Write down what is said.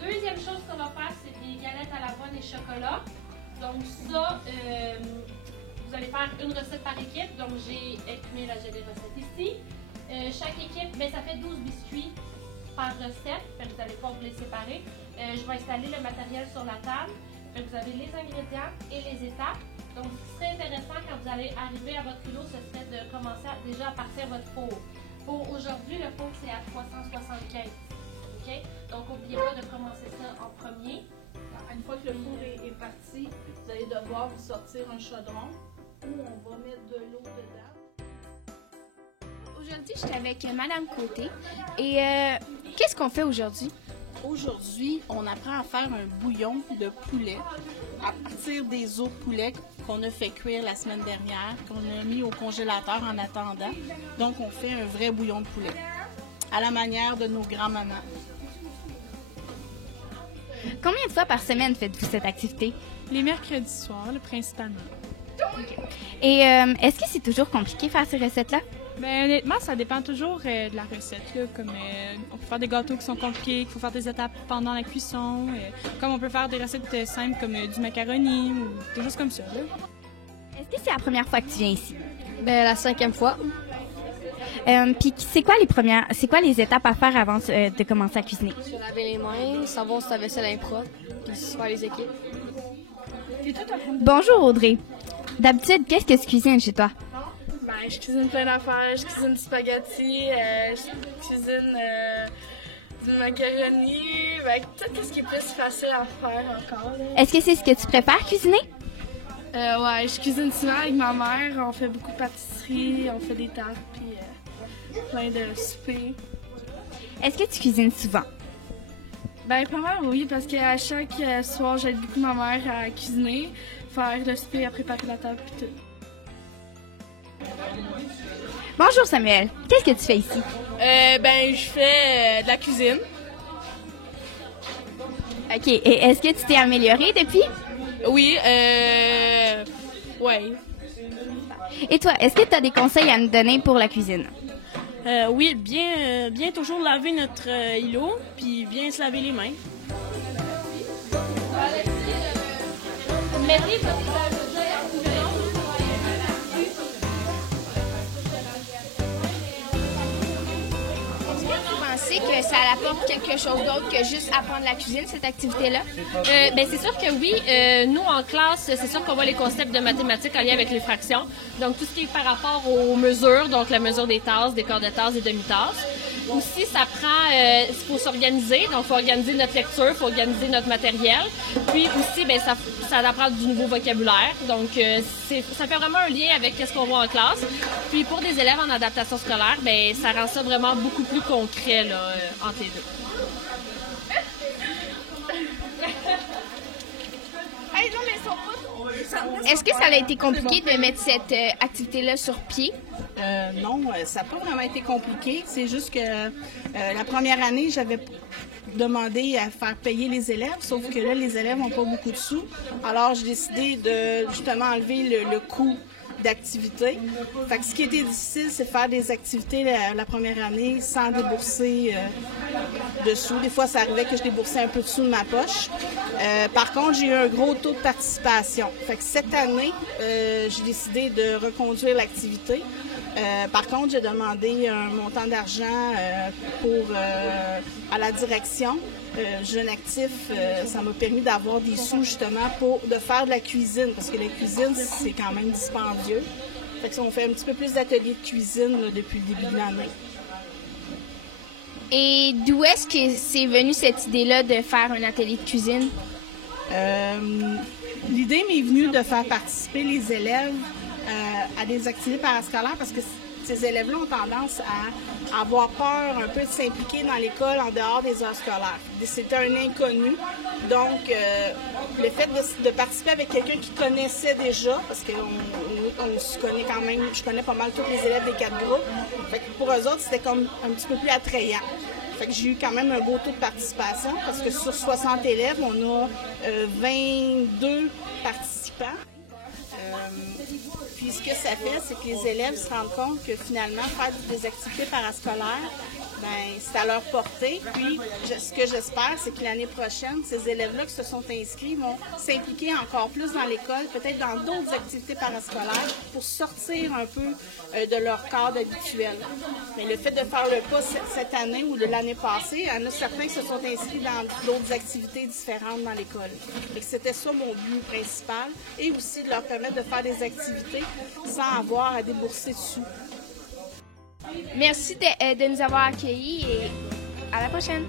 Deuxième chose qu'on va faire, c'est des galettes à l'avoine et chocolat. Donc ça, vous allez faire une recette par équipe. Donc j'ai imprimé la recette ici. Chaque équipe, ça fait 12 biscuits par recette. Vous n'allez pas vous les séparer. Je vais installer le matériel sur la table. Vous avez les ingrédients et les étapes. Donc ce qui serait intéressant quand vous allez arriver à votre îlot, ce serait de commencer déjà à partir votre four. Pour aujourd'hui, le four c'est à 375. Okay? Donc n'oubliez pas de commencer ça en premier. Une fois que le four est parti, vous allez devoir vous sortir un chaudron où on va mettre de l'eau dedans. Aujourd'hui, je suis avec Madame Côté. Et qu'est-ce qu'on fait aujourd'hui? Aujourd'hui, on apprend à faire un bouillon de poulet à partir des os de poulet qu'on a fait cuire la semaine dernière, qu'on a mis au congélateur en attendant. Donc, on fait un vrai bouillon de poulet à la manière de nos grands-mamans. Combien de fois par semaine faites-vous cette activité? Les mercredis soirs, principalement. Okay. Et est-ce que c'est toujours compliqué faire ces recettes-là? Ben, honnêtement, ça dépend toujours de la recette. Là, comme on peut faire des gâteaux qui sont compliqués, qu'il faut faire des étapes pendant la cuisson. Comme on peut faire des recettes simples comme du macaroni ou des choses comme ça. Là. Est-ce que c'est la première fois que tu viens ici? Ben, la 5e fois. Puis c'est quoi les étapes à faire avant de commencer à cuisiner? Se laver les mains, savoir si ta vaisselle est propre, puis faire les équipes. Bonjour Audrey. D'habitude, qu'est-ce que tu cuisines chez toi? Ben, je cuisine plein d'affaires. Je cuisine du spaghetti, je cuisine du macaroni, tout ce qui est plus facile à faire encore. Là. Est-ce que c'est ce que tu préfères cuisiner? Ouais, je cuisine souvent avec ma mère. On fait beaucoup de pâtisserie, on fait des tartes, puis plein de soupers. Est-ce que tu cuisines souvent? Ben, pas mal, oui, parce qu'à chaque soir, j'aide beaucoup ma mère à cuisiner, faire le souper, à préparer la table, puis tout. Bonjour Samuel, qu'est-ce que tu fais ici? Ben, je fais de la cuisine. OK, et est-ce que tu t'es améliorée depuis? Oui, ouais. Et toi, est-ce que tu as des conseils à nous donner pour la cuisine? Oui, bien toujours laver notre îlot, puis bien se laver les mains. Mettez votre Est-ce que ça apporte quelque chose d'autre que juste apprendre la cuisine, cette activité-là? C'est sûr que oui. Nous, en classe, c'est sûr qu'on voit les concepts de mathématiques en lien avec les fractions. Donc, tout ce qui est par rapport aux mesures, donc la mesure des tasses, des quarts de tasse, des demi-tasses. Aussi, ça prend, il faut s'organiser. Donc, il faut organiser notre lecture, il faut organiser notre matériel. Puis aussi, ça apprend du nouveau vocabulaire. Donc, ça fait vraiment un lien avec ce qu'on voit en classe. Puis, pour des élèves en adaptation scolaire, ça rend ça vraiment beaucoup plus concret là, entre les deux. Est-ce que ça a été compliqué de mettre cette activité-là sur pied? Non, ça n'a pas vraiment été compliqué. C'est juste que la première année, j'avais demandé à faire payer les élèves, sauf que là, les élèves n'ont pas beaucoup de sous. Alors, j'ai décidé de justement enlever le coût d'activité. Fait que ce qui était difficile, c'est de faire des activités la première année sans débourser de sous. Des fois, ça arrivait que je déboursais un peu de sous de ma poche. Par contre, j'ai eu un gros taux de participation. Fait que cette année, j'ai décidé de reconduire l'activité. Par contre, j'ai demandé un montant d'argent à la direction. Jeune Actif, ça m'a permis d'avoir des sous justement de faire de la cuisine, parce que la cuisine, c'est quand même dispendieux. Fait que on fait un petit peu plus d'ateliers de cuisine là, depuis le début de l'année. Et d'où est-ce que c'est venu cette idée-là de faire un atelier de cuisine? L'idée m'est venue de faire participer les élèves à des activités parascolaires parce que ces élèves-là ont tendance à avoir peur un peu de s'impliquer dans l'école en dehors des heures scolaires. C'était un inconnu. Donc, le fait de participer avec quelqu'un qui connaissait déjà, parce qu'on se connaît quand même, je connais pas mal tous les élèves des 4 groupes, fait que pour eux autres, c'était comme un petit peu plus attrayant. Fait que j'ai eu quand même un beau taux de participation, parce que sur 60 élèves, on a 22 participants. Puis ce que ça fait, c'est que les élèves se rendent compte que finalement, faire des activités parascolaires, ben, c'est à leur portée. Puis, ce que j'espère, c'est que l'année prochaine, ces élèves-là qui se sont inscrits vont s'impliquer encore plus dans l'école, peut-être dans d'autres activités parascolaires, pour sortir un peu de leur cadre habituel. Mais le fait de faire le pas cette année ou de l'année passée, il y en a certains qui se sont inscrits dans d'autres activités différentes dans l'école. Et c'était ça mon but principal, et aussi de leur permettre de faire des activités sans avoir à débourser de sous. Merci de nous avoir accueillis et à la prochaine.